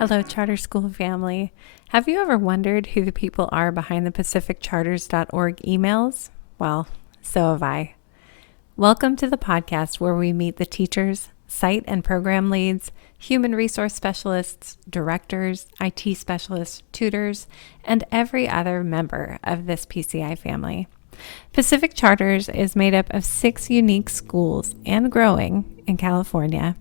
Hello, Charter School family. Have you ever wondered who the people are behind the pacificcharters.org emails? Well, so have I. Welcome to the podcast where we meet the teachers, site and program leads, human resource specialists, directors, IT specialists, tutors, and every other member of this PCI family. Pacific Charters is made up of 6 unique schools and growing in California.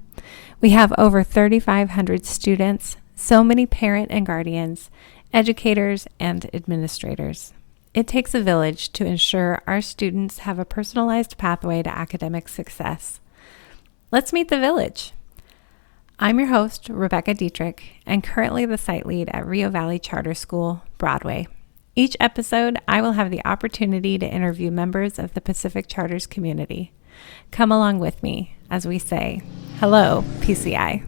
We have over 3,500 students, so many parent and guardians, educators, and administrators. It takes a village to ensure our students have a personalized pathway to academic success. Let's meet the village. I'm your host, Rebecca Dietrich, and currently the site lead at Rio Valley Charter School, Broadway. Each episode, I will have the opportunity to interview members of the Pacific Charters community. Come along with me as we say, hello, PCI.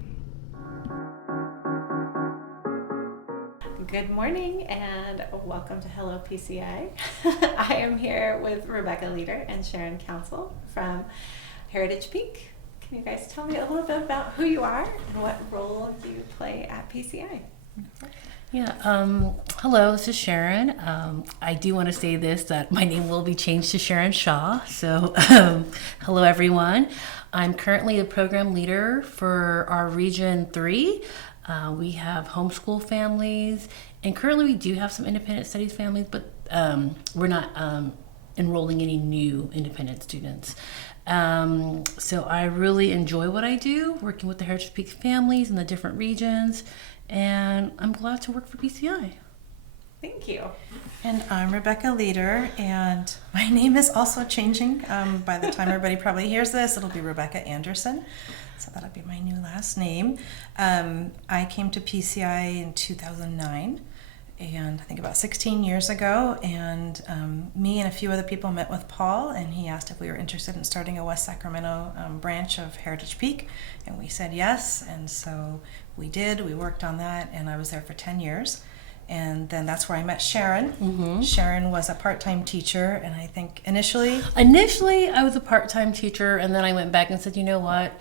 Good morning and welcome to Hello PCI. I am here with Rebecca Leader and Sharon Council from Heritage Peak. Can you guys tell me a little bit about who you are and what role you play at PCI? Hello, this is Sharon. I do want to say this, that my name will be changed to Sharon Shaw. So, hello everyone. I'm currently a program leader for our Region 3. We have homeschool families, and currently we do have some independent studies families, but we're not enrolling any new independent students. So I really enjoy what I do, working with the Heritage Peak families in the different regions, and I'm glad to work for PCI. Thank you. And I'm Rebecca Leader, and my name is also changing. By the time everybody probably hears this, it'll be Rebecca Anderson. So that'll be my new last name. I came to PCI in 2009, and I think about 16 years ago, and me and a few other people met with Paul, and he asked if we were interested in starting a West Sacramento branch of Heritage Peak, and we said yes, and so we did. We worked on that, and I was there for 10 years. And then that's where I met Sharon. Mm-hmm. Sharon was a part-time teacher, and I think initially I was a part-time teacher, and then I went back and said, you know what,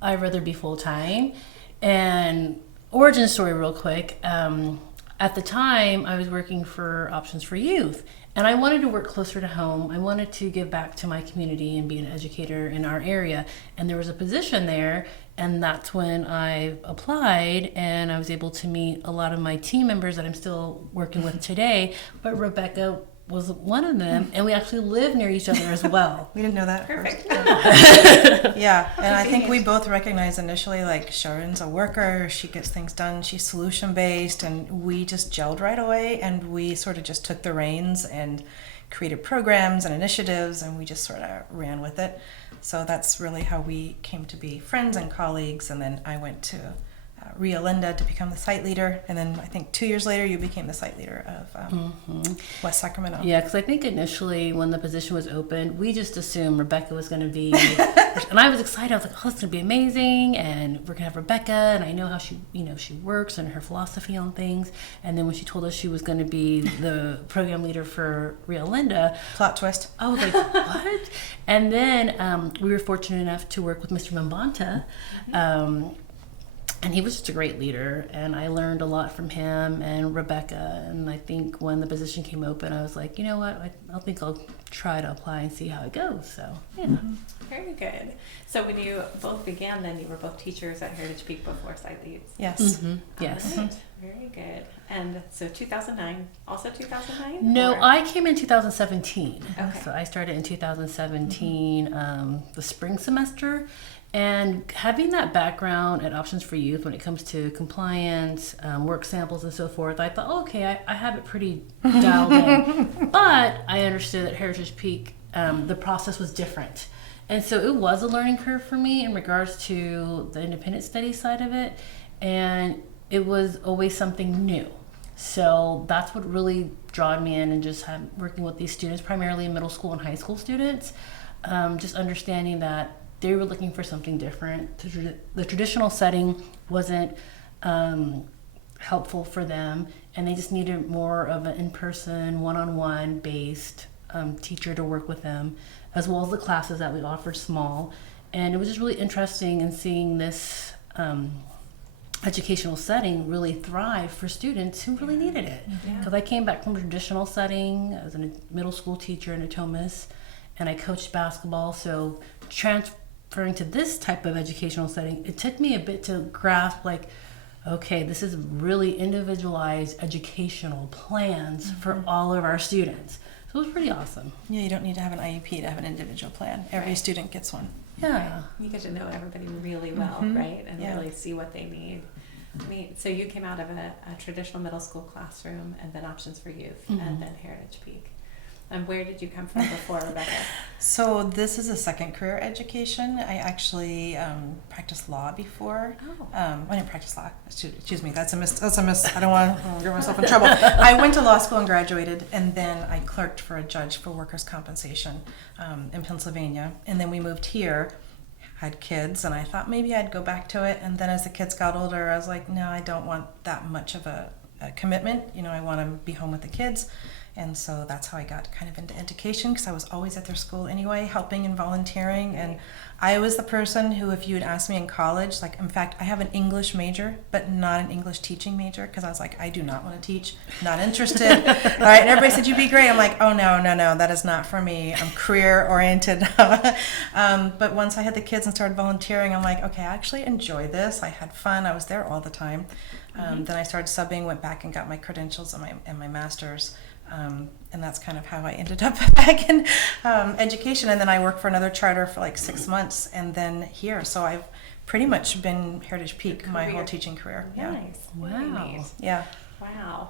I'd rather be full-time. And origin story real quick, at the time I was working for Options for Youth, and I wanted to work closer to home. I wanted to give back to my community and be an educator in our area, and there was a position there, and that's when I applied, and I was able to meet a lot of my team members that I'm still working with today, but Rebecca was one of them, and we actually live near each other as well. We didn't know that. Perfect. Yeah, and I think we both recognized initially, like, Sharon's a worker, she gets things done, she's solution-based, and we just gelled right away, and we sort of just took the reins and created programs and initiatives, and we just sort of ran with it. So that's really how we came to be friends and colleagues, and then I went to Rio Linda to become the site leader, and then I think 2 years later you became the site leader of West Sacramento. Yeah, because I think initially when the position was opened, we just assumed Rebecca was going to be, and I was excited. I was like, oh, it's going to be amazing, and we're going to have Rebecca, and I know how she works and her philosophy on things. And then when she told us she was going to be the program leader for Rio Linda, Plot twist. I was like, what? And then we were fortunate enough to work with Mr. Mbanta. And he was just a great leader, and I learned a lot from him and Rebecca. And I think when the position came open, I was like, you know what, I think I'll try to apply and see how it goes. So, yeah. Mm-hmm. Very good. So when you both began, then you were both teachers at Heritage Peak before site leads? Yes. Mm-hmm. Yes. Right. Very good. And so 2009, also 2009? No, I came in 2017. Okay. So I started in 2017, the spring semester. And having that background at Options for Youth when it comes to compliance, work samples and so forth, I thought, oh, okay, I have it pretty dialed in. But I understood that Heritage Peak, the process was different. And so it was a learning curve for me in regards to the independent study side of it. And it was always something new. So that's what really drawed me in, and just working with these students, primarily middle school and high school students, just understanding that they were looking for something different. The traditional setting wasn't helpful for them, and they just needed more of an in-person, one-on-one based teacher to work with them, as well as the classes that we offered small. And it was just really interesting in seeing this educational setting really thrive for students who really needed it. Because I came back from a traditional setting as a middle school teacher in Atomas, and I coached basketball. So transferring to this type of educational setting, it took me a bit to grasp, like, okay, this is really individualized educational plans for all of our students. So it was pretty awesome. Yeah, you don't need to have an IEP to have an individual plan. Every student gets one. Yeah. You get to know everybody really well, right? And really see what they need. I mean, so you came out of a traditional middle school classroom and then Options for Youth and then Heritage Peak. And where did you come from before, Rebecca? So this is a second career education. I actually practiced law before. I didn't practice law. Excuse me. That's a miss. I don't want to get myself in trouble. I went to law school and graduated, and then I clerked for a judge for workers' compensation in Pennsylvania. And then we moved here, had kids, and I thought maybe I'd go back to it. And then as the kids got older, I was like, no, I don't want that much of a commitment. I want to be home with the kids. And so that's how I got kind of into education, because I was always at their school anyway, helping and volunteering. And I was the person who, if you had asked me in college, like, in fact, I have an English major, but not an English teaching major, because I was like, I do not want to teach, not interested. All right, and everybody said, you'd be great. I'm like, oh, no, that is not for me. I'm career oriented. But once I had the kids and started volunteering, I'm like, okay, I actually enjoy this. I had fun. I was there all the time. Then I started subbing, went back and got my credentials and my master's. And that's kind of how I ended up back in education. And then I worked for another charter for like 6 months, and then here. So I've pretty much been Heritage Peak my whole teaching career. Nice. Wow. Really neat. Yeah. Wow.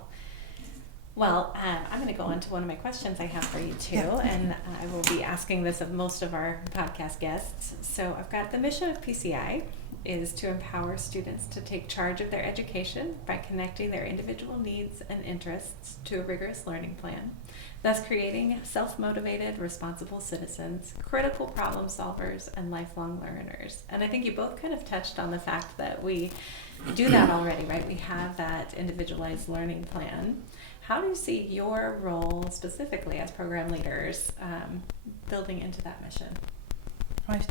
Well, I'm going to go on to one of my questions I have for you too, and I will be asking this of most of our podcast guests. So I've got the mission of PCI is to empower students to take charge of their education by connecting their individual needs and interests to a rigorous learning plan, thus creating self-motivated, responsible citizens, critical problem solvers, and lifelong learners. And I think you both kind of touched on the fact that we do that already, right? We have that individualized learning plan. How do you see your role specifically as program leaders building into that mission?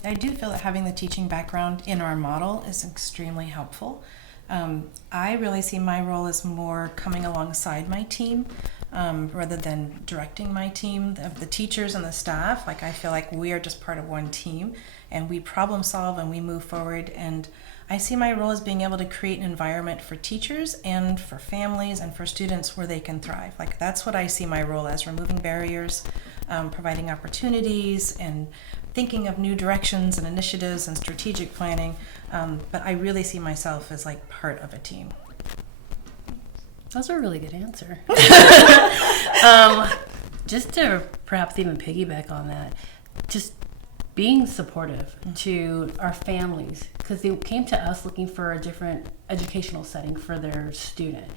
I do feel that having the teaching background in our model is extremely helpful. I really see my role as more coming alongside my team rather than directing my team of the teachers and the staff. Like, I feel like we are just part of one team, and we problem solve and we move forward. And I see my role as being able to create an environment for teachers and for families and for students where they can thrive. Like, that's what I see my role as: removing barriers, providing opportunities, and thinking of new directions and initiatives and strategic planning. But I really see myself as like part of a team. That's a really good answer. Just to perhaps even piggyback on that, just being supportive to our families, because they came to us looking for a different educational setting for their student.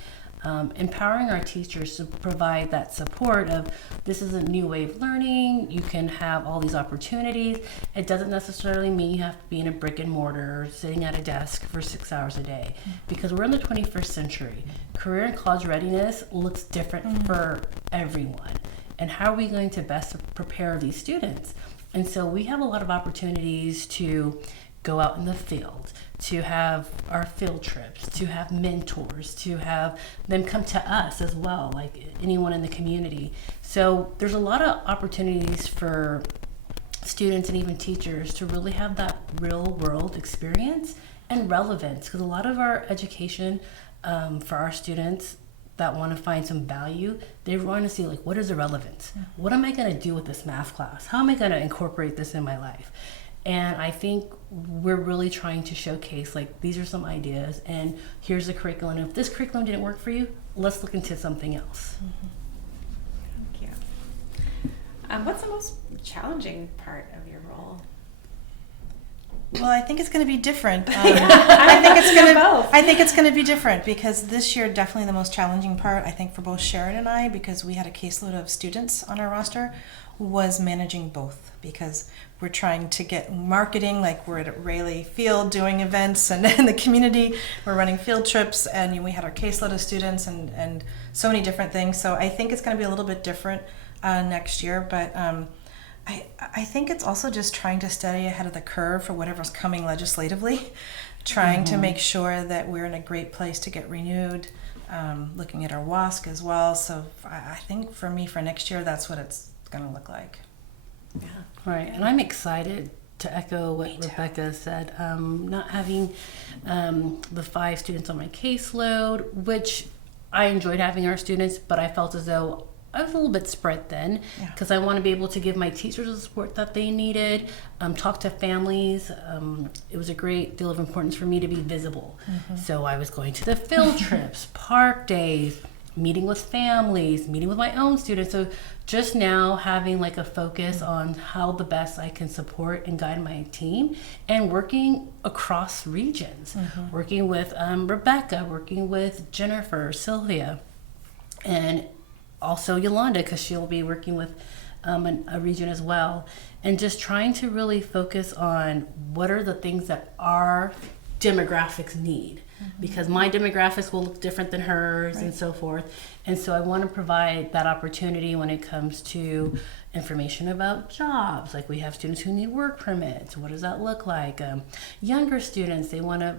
Empowering our teachers to provide that support of, this is a new way of learning, you can have all these opportunities. It doesn't necessarily mean you have to be in a brick and mortar sitting at a desk for 6 hours a day, because we're in the 21st century. Career and college readiness looks different for everyone. And how are we going to best prepare these students? And so we have a lot of opportunities to go out in the field, to have our field trips, to have mentors, to have them come to us as well, like anyone in the community. So there's a lot of opportunities for students and even teachers to really have that real world experience and relevance, because a lot of our education for our students that want to find some value, they want to see, like, what is the relevance? What am I going to do with this math class? How am I going to incorporate this in my life? And I think we're really trying to showcase, like, these are some ideas, and here's the curriculum. If this curriculum didn't work for you, let's look into something else. Thank you. What's the most challenging part of your role? Well, I think it's going to be different. I think it's going to be different, because this year, definitely the most challenging part, I think, for both Sharon and I, because we had a caseload of students on our roster, was managing both, because we're trying to get marketing, like we're at Rayleigh Field doing events, and in the community we're running field trips, and we had our caseload of students and so many different things. So I think it's going to be a little bit different next year, but I think it's also just trying to stay ahead of the curve for whatever's coming legislatively. trying to make sure that we're in a great place to get renewed, looking at our WASC as well. So I think for me, for next year, that's what it's going to look like. Yeah. Right. And I'm excited to echo what Rebecca said. Not having the 5 students on my caseload, which I enjoyed having our students, but I felt as though I was a little bit spread thin because I want to be able to give my teachers the support that they needed, talk to families. It was a great deal of importance for me to be visible. So I was going to the field trips, park days, meeting with families, meeting with my own students. So just now having like a focus on how the best I can support and guide my team, and working across regions, working with Rebecca, working with Jennifer, Sylvia, and also Yolanda, because she'll be working with a region as well, and just trying to really focus on what are the things that our demographics need, because my demographics will look different than hers and so forth. And so I want to provide that opportunity when it comes to information about jobs. Like we have students who need work permits. What does that look like? Younger students, they want to,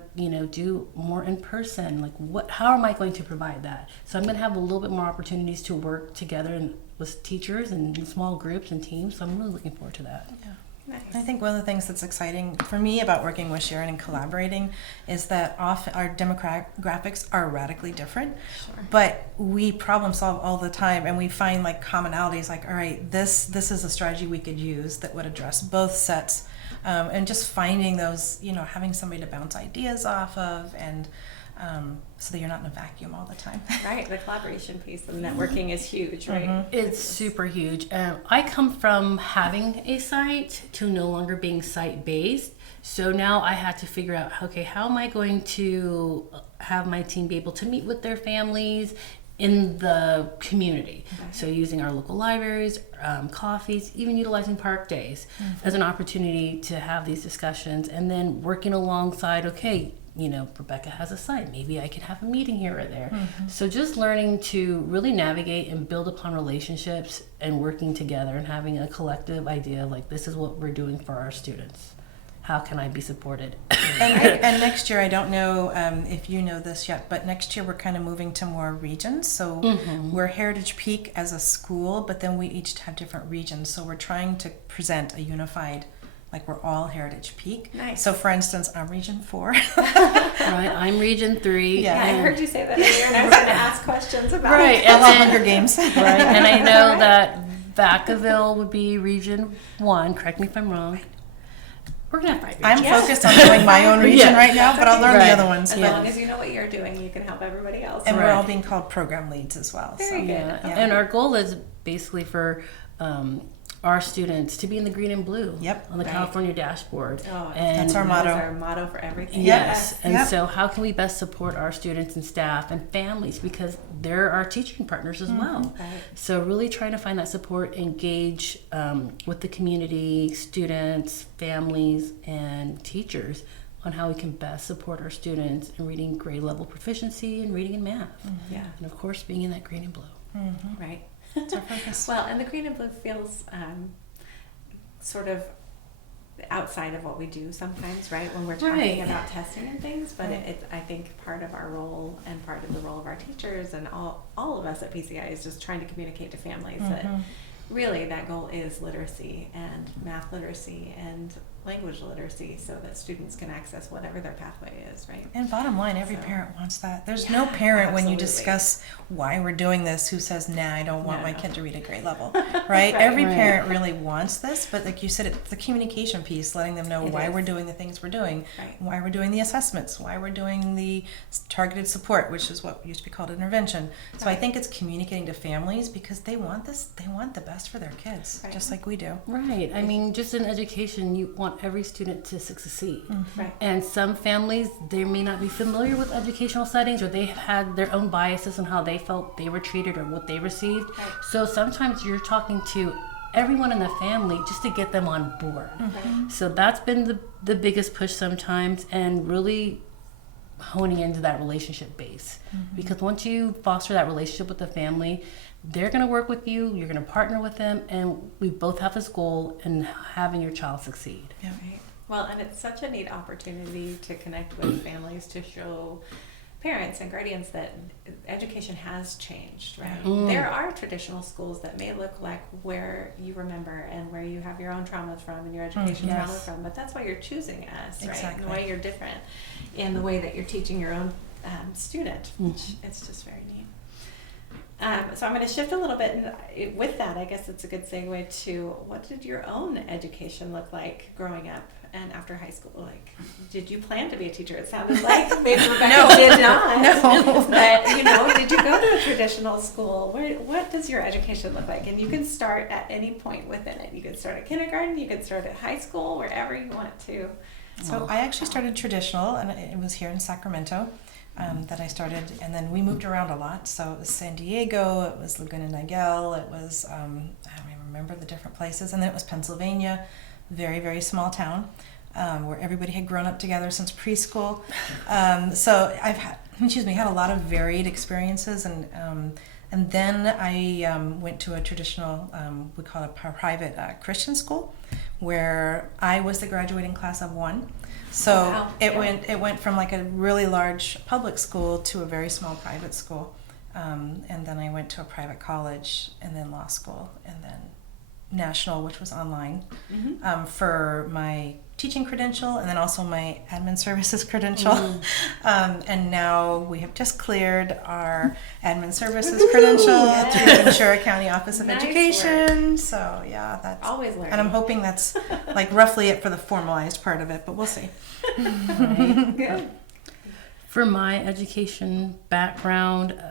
do more in person. Like how am I going to provide that? So I'm going to have a little bit more opportunities to work together with teachers and in small groups and teams. So I'm really looking forward to that. Yeah. Nice. I think one of the things that's exciting for me about working with Sharon and collaborating is that often our demographics are radically different, but we problem solve all the time, and we find like commonalities. Like, all right, this is a strategy we could use that would address both sets, and just finding those, having somebody to bounce ideas off of, and so that you're not in a vacuum all the time. Right, the collaboration piece and networking is huge, right? It's super huge. I come from having a site to no longer being site-based. So now I had to figure out, okay, how am I going to have my team be able to meet with their families in the community? So using our local libraries, coffees, even utilizing park days as an opportunity to have these discussions, and then working alongside, okay, Rebecca has a site, maybe I can have a meeting here or there. So just learning to really navigate and build upon relationships and working together and having a collective idea of like, this is what we're doing for our students. How can I be supported? And next year, I don't know if you know this yet, but next year we're kind of moving to more regions. So we're Heritage Peak as a school, but then we each have different regions. So we're trying to present a unified, like we're all Heritage Peak. Nice. So for instance, I'm Region 4. Right, I'm Region 3. Yeah, I heard you say that earlier, and I was going to ask questions about right, it. and I love Hunger Games. Right, and I know that Vacaville would be Region 1. Correct me if I'm wrong. We're going to have 5 regions. I'm focused on doing my own region right now, but I'll learn the other ones. As long as you know what you're doing, you can help everybody else. And we're all being called program leads as well. Very good. Yeah. And our goal is basically for our students to be in the green and blue on the California dashboard. Oh, and that's our motto. That's our motto for everything. Yes. And so how can we best support our students and staff and families, because they're our teaching partners as well. Right. So really trying to find that support, engage with the community, students, families, and teachers on how we can best support our students in reading grade level proficiency and reading and math. Yeah. And of course being in that green and blue. Right. That's our focus. Well, and the green and blue feels sort of outside of what we do sometimes, right? When we're talking about testing and things, but it's I think part of our role and part of the role of our teachers and all of us at PCI is just trying to communicate to families that really that goal is literacy and math literacy and language literacy, so that students can access whatever their pathway is, right? And bottom line, every parent wants that. There's no parent when you discuss why we're doing this who says, nah, I don't want my kid to read at grade level, right? Every parent really wants this, but like you said, it's the communication piece, letting them know why we're doing the things we're doing, why we're doing the assessments, why we're doing the targeted support, which is what used to be called intervention. So I think it's communicating to families because they want this, they want the best for their kids, just like we do. Right. I mean, just in education, you want every student to succeed. Right. And some families, they may not be familiar with educational settings, or they have had their own biases on how they felt they were treated or what they received. Right. So sometimes you're talking to everyone in the family just to get them on board. So that's been the biggest push sometimes, and really honing into that relationship base. Because once you foster that relationship with the family, they're going to work with you, you're going to partner with them, and we both have this goal in having your child succeed. Yeah. Right. Well, and it's such a neat opportunity to connect with families, to show parents and guardians that education has changed, right? There are traditional schools that may look like where you remember and where you have your own traumas from and your education trauma from, but that's why you're choosing us, right? And the way you're different in the way that you're teaching your own student. It's just very neat. So I'm going to shift a little bit, and with that, I guess it's a good segue to what did your own education look like growing up and after high school? Like, did you plan to be a teacher? It sounded like maybe Rebecca did not. No. But, did you go to a traditional school? What does your education look like? And you can start at any point within it. You can start at kindergarten, you can start at high school, wherever you want to. So I actually started traditional, and it was here in Sacramento. That I started, and then we moved around a lot. So it was San Diego, it was Laguna Niguel, it was, I don't even remember the different places, and then it was Pennsylvania, very, very small town, where everybody had grown up together since preschool. So I've had a lot of varied experiences, and then I went to a traditional, we call it a private Christian school, where I was the graduating class of one. So it went from like a really large public school to a very small private school, and then I went to a private college, and then law school, and then national, which was online, for my teaching credential, and then also my admin services credential. And now we have just cleared our admin services credential through the Ventura County Office of Education. Work. So yeah, that's always learning. And I'm hoping that's like roughly it for the formalized part of it, but we'll see. Good. For my education background,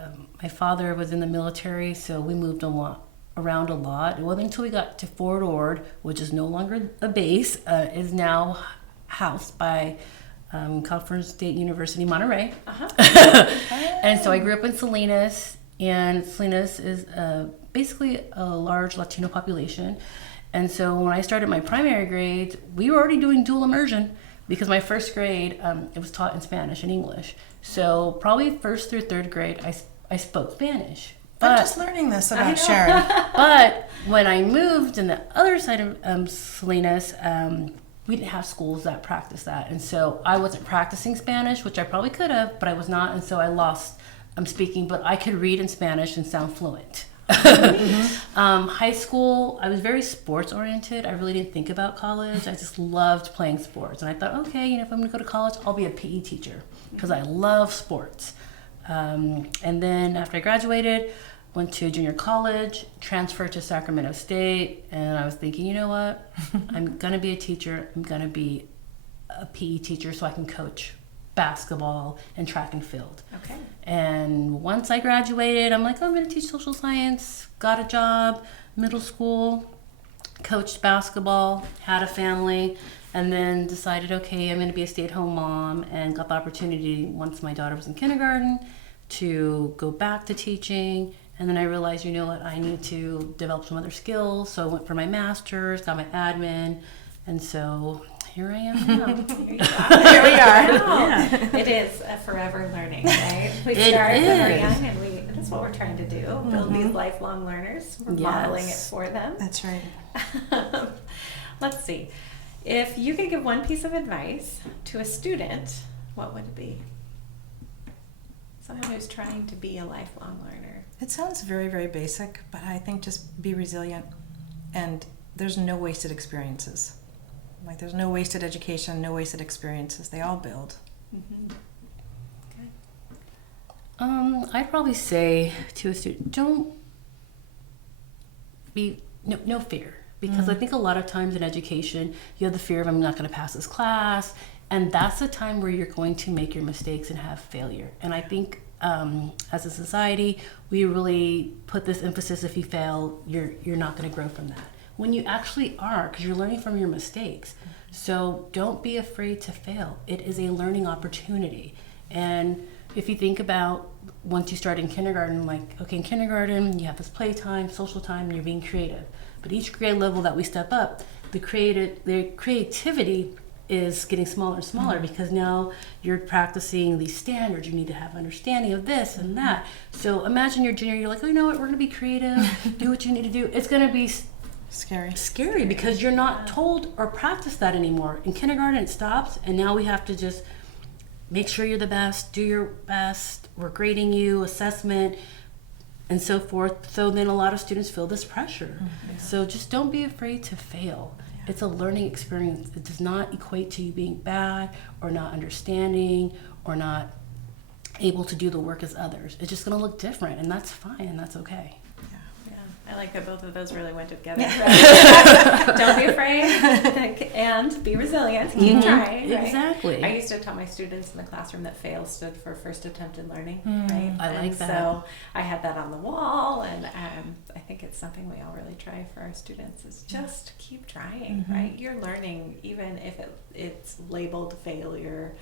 my father was in the military, so we moved around a lot. It wasn't until we got to Fort Ord, which is no longer a base, is now housed by California State University, Monterey. And so I grew up in Salinas, and Salinas is basically a large Latino population. And so when I started my primary grades, we were already doing dual immersion, because my first grade, it was taught in Spanish and English. So probably first through third grade, I spoke Spanish. I'm just learning this about Sharon. But when I moved on the other side of Salinas, we didn't have schools that practiced that. And so I wasn't practicing Spanish, which I probably could have, but I was not. And so I lost speaking, but I could read in Spanish and sound fluent. High school, I was very sports oriented. I really didn't think about college. I just loved playing sports. And I thought, okay, if I'm going to go to college, I'll be a PE teacher because I love sports. And then after I graduated, went to junior college, transferred to Sacramento State, and I was thinking, you know what? I'm going to be a teacher. I'm going to be a PE teacher so I can coach basketball and track and field. Okay. And once I graduated, I'm like, I'm going to teach social science, got a job, middle school, coached basketball, had a family, and then decided, okay, I'm going to be a stay-at-home mom, and got the opportunity once my daughter was in kindergarten to go back to teaching. And then I realized, you know what, I need to develop some other skills. So I went for my master's, got my admin, and so here I am now. Here we are. Yeah. It is a forever learning, right? We start when we're young, and that's what we're trying to do, build these lifelong learners. We're modeling it for them. That's right. Let's see. If you could give one piece of advice to a student, what would it be? Someone who's trying to be a lifelong learner. It sounds very, very basic, but I think just be resilient, and there's no wasted experiences. Like, there's no wasted education, no wasted experiences. They all build. Okay. I'd probably say to a student, don't be, no fear. Because I think a lot of times in education, you have the fear of, I'm not going to pass this class. And that's the time where you're going to make your mistakes and have failure. And I think as a society, we really put this emphasis, if you fail, you're not going to grow from that. When you actually are, because you're learning from your mistakes. So don't be afraid to fail. It is a learning opportunity. And if you think about once you start in kindergarten, like, okay, in kindergarten, you have this playtime, social time, and you're being creative. But each grade level that we step up, the creativity is getting smaller and smaller because now you're practicing these standards. You need to have understanding of this and that. So imagine you're junior, you're like, oh, you know what, we're going to be creative, do what you need to do. It's going to be scary because you're not told or practiced that anymore. In kindergarten it stops, and now we have to just make sure you're the best, do your best, we're grading you, assessment, and so forth. So then a lot of students feel this pressure. So just don't be afraid to fail. It's a learning experience. It does not equate to you being bad or not understanding or not able to do the work as others. It's just going to look different, and that's fine, and that's okay. I like that both of those really went together. Right? Don't be afraid and be resilient. Keep trying. Right? Exactly. I used to tell my students in the classroom that FAIL stood for first attempted learning. Right? I like that. So I had that on the wall, and I think it's something we all really try for our students is just keep trying. Right? You're learning even if it's labeled failure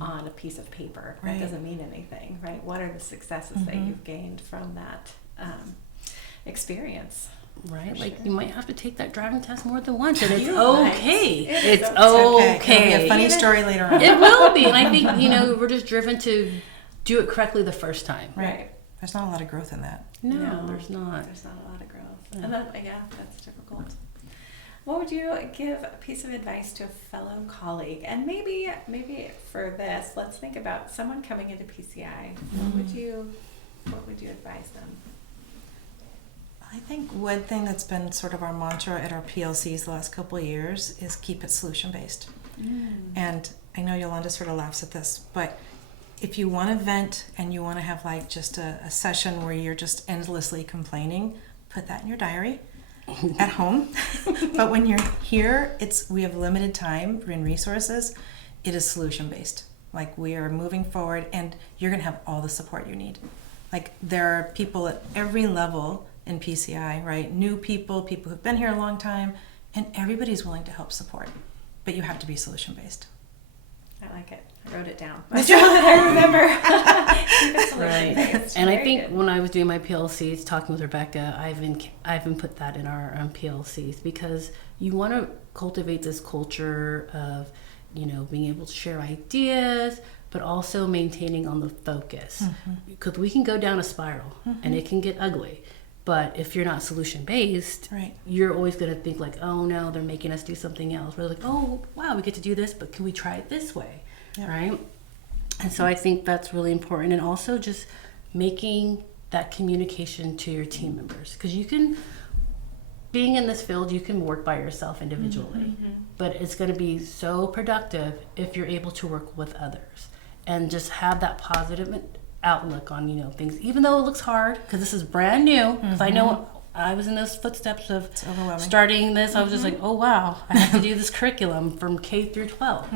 on a piece of paper. That doesn't mean anything. Right? What are the successes that you've gained from that experience? Right? For Like sure. you might have to take that driving test more than once, and it's You're okay. right. It's It'll okay. be a funny story later on. It will be. And I think, we're just driven to do it correctly the first time. Right. There's not a lot of growth in that. No, there's not. There's not a lot of growth. And that, that's difficult. What would you give a piece of advice to a fellow colleague? And maybe for this, let's think about someone coming into PCI. What would you advise them? I think one thing that's been sort of our mantra at our PLCs the last couple of years is keep it solution-based. And I know Yolanda sort of laughs at this, but if you want to vent and you want to have like just a session where you're just endlessly complaining, put that in your diary at home. But when you're here, we have limited time and resources. It is solution-based. Like we are moving forward, and you're going to have all the support you need. Like there are people at every level in PCI, right? New people who've been here a long time, and everybody's willing to help support. But you have to be solution-based. I like it. I wrote it down. I remember. Right. And I think when I was doing my PLCs, talking with Rebecca, I've been put that in our PLCs because you want to cultivate this culture of, being able to share ideas, but also maintaining on the focus. Because we can go down a spiral and it can get ugly. But if you're not solution-based, you're always going to think like, oh no, they're making us do something else. We're like, oh wow, we get to do this, but can we try it this way, right? And so I think that's really important. And also just making that communication to your team members. Because being in this field, you can work by yourself individually. But it's going to be so productive if you're able to work with others. And just have that positive outlook on things, even though it looks hard because this is brand new. Because I know I was in those footsteps of starting this. I was just like, oh wow, I have to do this curriculum from K through 12.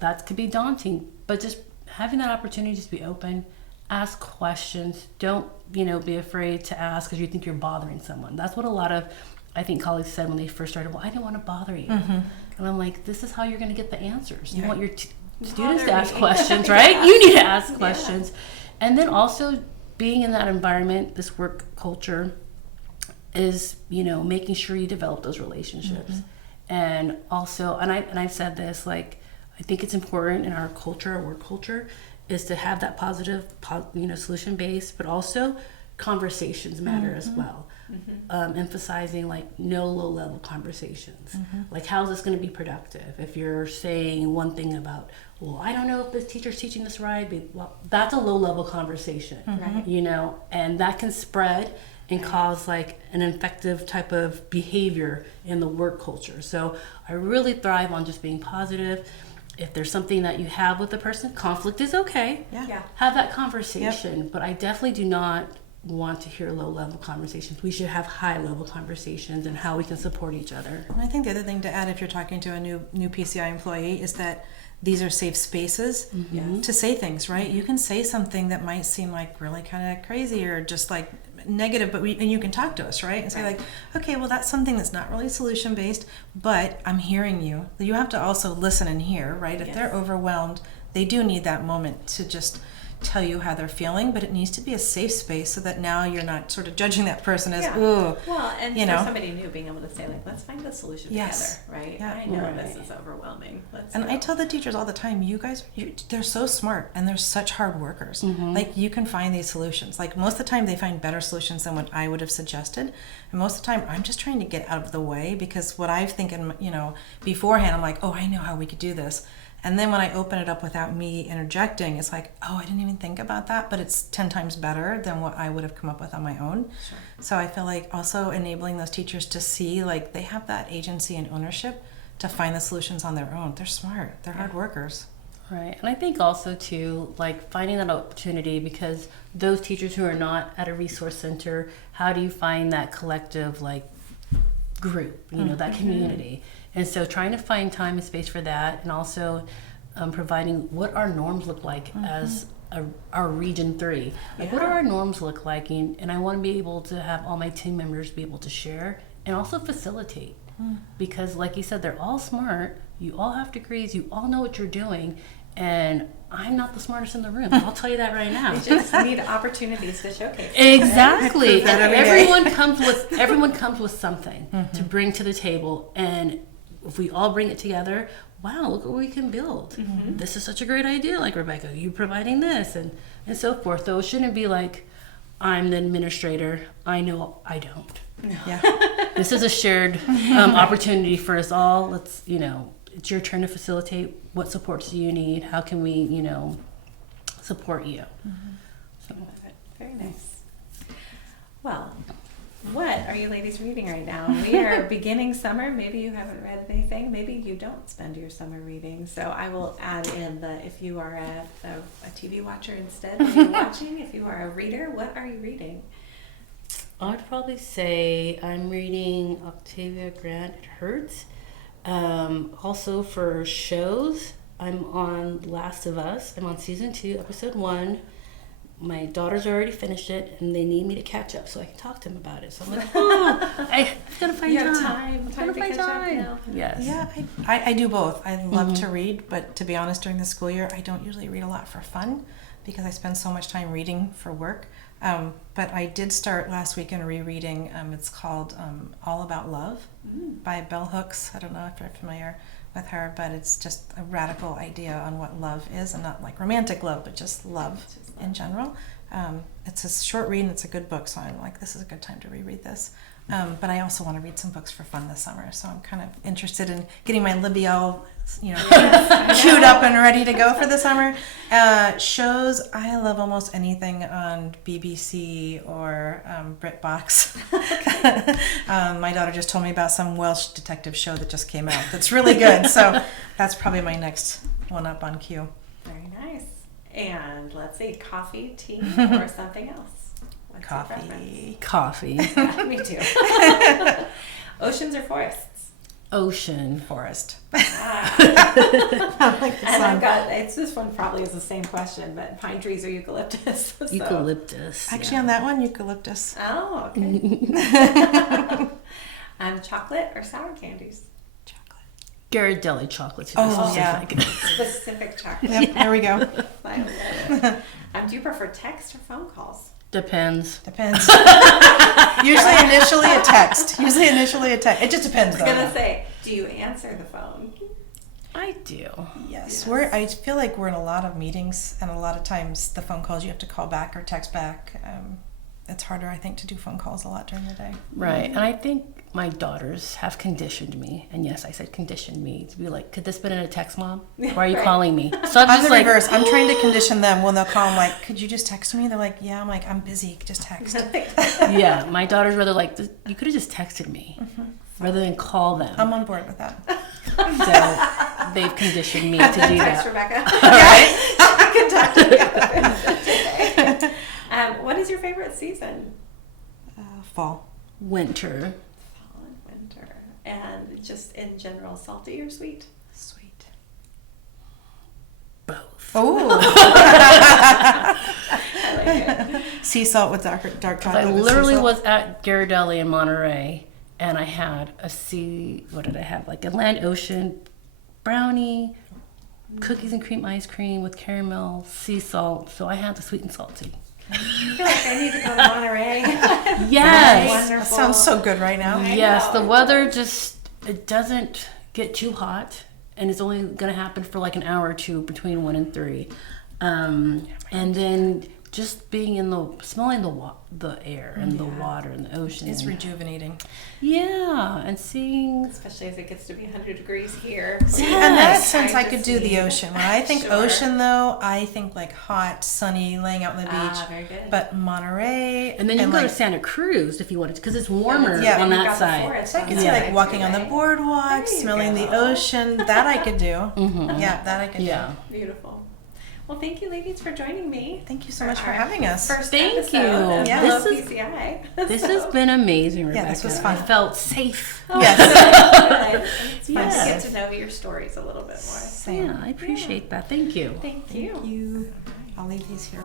That could be daunting, but just having that opportunity to be open, ask questions. Don't be afraid to ask because you think you're bothering someone. That's what a lot of I think colleagues said when they first started. Well, I didn't want to bother you, and I'm like, this is how you're going to get the answers. You want your students to ask questions, right? You need to ask questions. And then also being in that environment, this work culture is, making sure you develop those relationships. And also, and I've said this, like, I think it's important in our culture, our work culture, is to have that positive, solution based, but also conversations matter as well. Emphasizing like no low level conversations. Like how's this going to be productive? If you're saying one thing about, well, I don't know if the teacher's teaching this right, but well, that's a low level conversation, and that can spread and cause like an infective type of behavior in the work culture. So I really thrive on just being positive. If there's something that you have with the person, conflict is okay. Have that conversation, but I definitely do not want to hear low-level conversations. We should have high-level conversations and how we can support each other. And I think the other thing to add if you're talking to a new PCI employee is that these are safe spaces to say things, right? You can say something that might seem like really kind of crazy or just like negative, but and you can talk to us, right? And say like, okay, well, that's something that's not really solution-based, but I'm hearing you. You have to also listen and hear, right? If they're overwhelmed, they do need that moment to just tell you how they're feeling, but it needs to be a safe space so that now you're not sort of judging that person as, ooh. Well, and you for know. somebody new, being able to say, like, let's find a solution Yes. together, right? Yeah. I know Right. this is overwhelming. And I tell the teachers all the time, you guys, they're so smart and they're such hard workers. Like, you can find these solutions. Like, most of the time they find better solutions than what I would have suggested. And most of the time I'm just trying to get out of the way, because what I've thinking, beforehand, I'm like, oh, I know how we could do this. And then when I open it up without me interjecting, it's like, oh, I didn't even think about that, but it's 10 times better than what I would have come up with on my own. Sure. So I feel like also enabling those teachers to see, like, they have that agency and ownership to find the solutions on their own. They're smart. They're hard workers. Right. And I think also too, like, finding that opportunity, because those teachers who are not at a resource center, how do you find that collective, like, group, that community? And so trying to find time and space for that, and also providing what our norms look like as our Region 3. Like, what do our norms look like? And I want to be able to have all my team members be able to share and also facilitate. Because like you said, they're all smart. You all have degrees. You all know what you're doing. And I'm not the smartest in the room. I'll tell you that right now. We just need opportunities to showcase. Exactly. That every day. Everyone comes with something to bring to the table, and if we all bring it together, wow, look what we can build. This is such a great idea, like, Rebecca, you providing this, and so forth. So it shouldn't be like, I'm the administrator, I know I don't. Yeah. This is a shared opportunity for us all. Let's, it's your turn to facilitate. What supports do you need? How can we, support you? So. Very nice. Well, what are you ladies reading right now? We are beginning summer. Maybe you haven't read anything. Maybe you don't spend your summer reading. So I will add in if you are a TV watcher instead when you're watching, if you are a reader, what are you reading? I'd probably say I'm reading Octavia Grant, It Hurts. Also for shows, I'm on Last of Us. I'm on season 2, episode 1. My daughters already finished it, and they need me to catch up so I can talk to them about it. So I'm like, I've got to find You time. have time to catch up now. Yes. Yeah, I do both. I love to read, but to be honest, during the school year, I don't usually read a lot for fun because I spend so much time reading for work. But I did start last weekend rereading, it's called All About Love by Bell Hooks. I don't know if you're familiar with her, but it's just a radical idea on what love is, and not like romantic love, but just love in general. It's a short read and it's a good book, so I'm like, this is a good time to reread this. But I also want to read some books for fun this summer, so I'm kind of interested in getting my Libby all, queued up and ready to go for the summer. Shows, I love almost anything on BBC or BritBox. My daughter just told me about some Welsh detective show that just came out that's really good, so that's probably my next one up on queue. Very nice. And let's see, coffee, tea, or something else? What's your preference? Coffee. Yeah, me too. Oceans or forests? Ocean. Forest. I like the and this one probably is the same question, but pine trees or eucalyptus? So. Eucalyptus. Actually, on that one, eucalyptus. Oh, okay. Chocolate or sour candies? Chocolate. Ghirardelli chocolate. Oh, yeah. Specific chocolate. Yep, there we go. I love it. Do you prefer text or phone calls? Depends. Depends. Usually initially a text. It just depends, I was though. going to say, do you answer the phone? I do. Yes. I feel like we're in a lot of meetings, and a lot of times the phone calls you have to call back or text back. It's harder, I think, to do phone calls a lot during the day. Right. And I think my daughters have conditioned me, and yes, I said conditioned me, to be like, could this been in a text, Mom? Why are you calling me? So I'm the reverse. I'm trying to condition them when they'll call. I'm like, could you just text me? They're like, yeah. I'm like, I'm busy. Just text. Yeah, my daughter's rather like, you could have just texted me rather than call them. I'm on board with that. So they've conditioned me to do Text that. Rebecca. All right. I can talk to Rebecca. What is your favorite season? Fall. Winter. Fall and winter. And just in general, salty or sweet? Sweet. Both. Oh. I like it. Sea salt with dark chocolate. I with sea literally salt. was at Ghirardelli in Monterey, and I had what did I have? Like a land ocean brownie, cookies and cream ice cream with caramel, sea salt. So I had the sweet and salty. I feel like I need to go to Monterey. Yes. Wonderful. That sounds so good right now. Yes, the weather it doesn't get too hot, and it's only going to happen for like an hour or two between 1 and 3. And then just being smelling the air and the water and the ocean. It's rejuvenating. Yeah, and seeing. Especially as it gets to be 100 degrees here. See, in that Yes. sense, I Trying to could do the see. ocean. When I think Sure. ocean, though, I think like hot, sunny, laying out on the beach. Ah, very good. But Monterey, And then you can go like, to Santa Cruz if you wanted to, because it's warmer Yeah, on You've that got the side. forest so I on could that see side like walking too, on the right? boardwalk, There you smelling the go. ocean. That I could do. Mm-hmm. Yeah, that I could Yeah. Beautiful. Well, thank you, ladies, for joining me. do. Thank you so much for our having us. First Thank episode you. of Yeah. This is- HelloPCI. This has been amazing, Rebecca. Yeah, this was I fun. felt safe. Yes. Good. It's fun to Yes. get to know your stories a little bit more. Same. Yeah, I appreciate that. Thank you. Thank you. Thank you. I'll leave these here.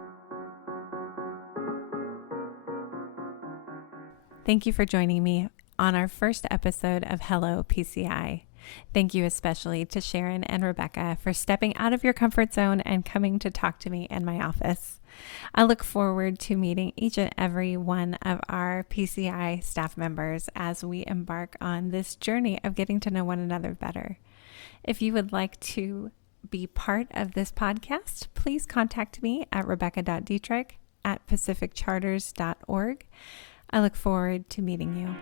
Thank you for joining me on our first episode of Hello PCI. Thank you especially to Sharon and Rebecca for stepping out of your comfort zone and coming to talk to me in my office. I look forward to meeting each and every one of our PCI staff members as we embark on this journey of getting to know one another better. If you would like to be part of this podcast, please contact me at rebecca.dietrich@pacificcharters.org. I look forward to meeting you.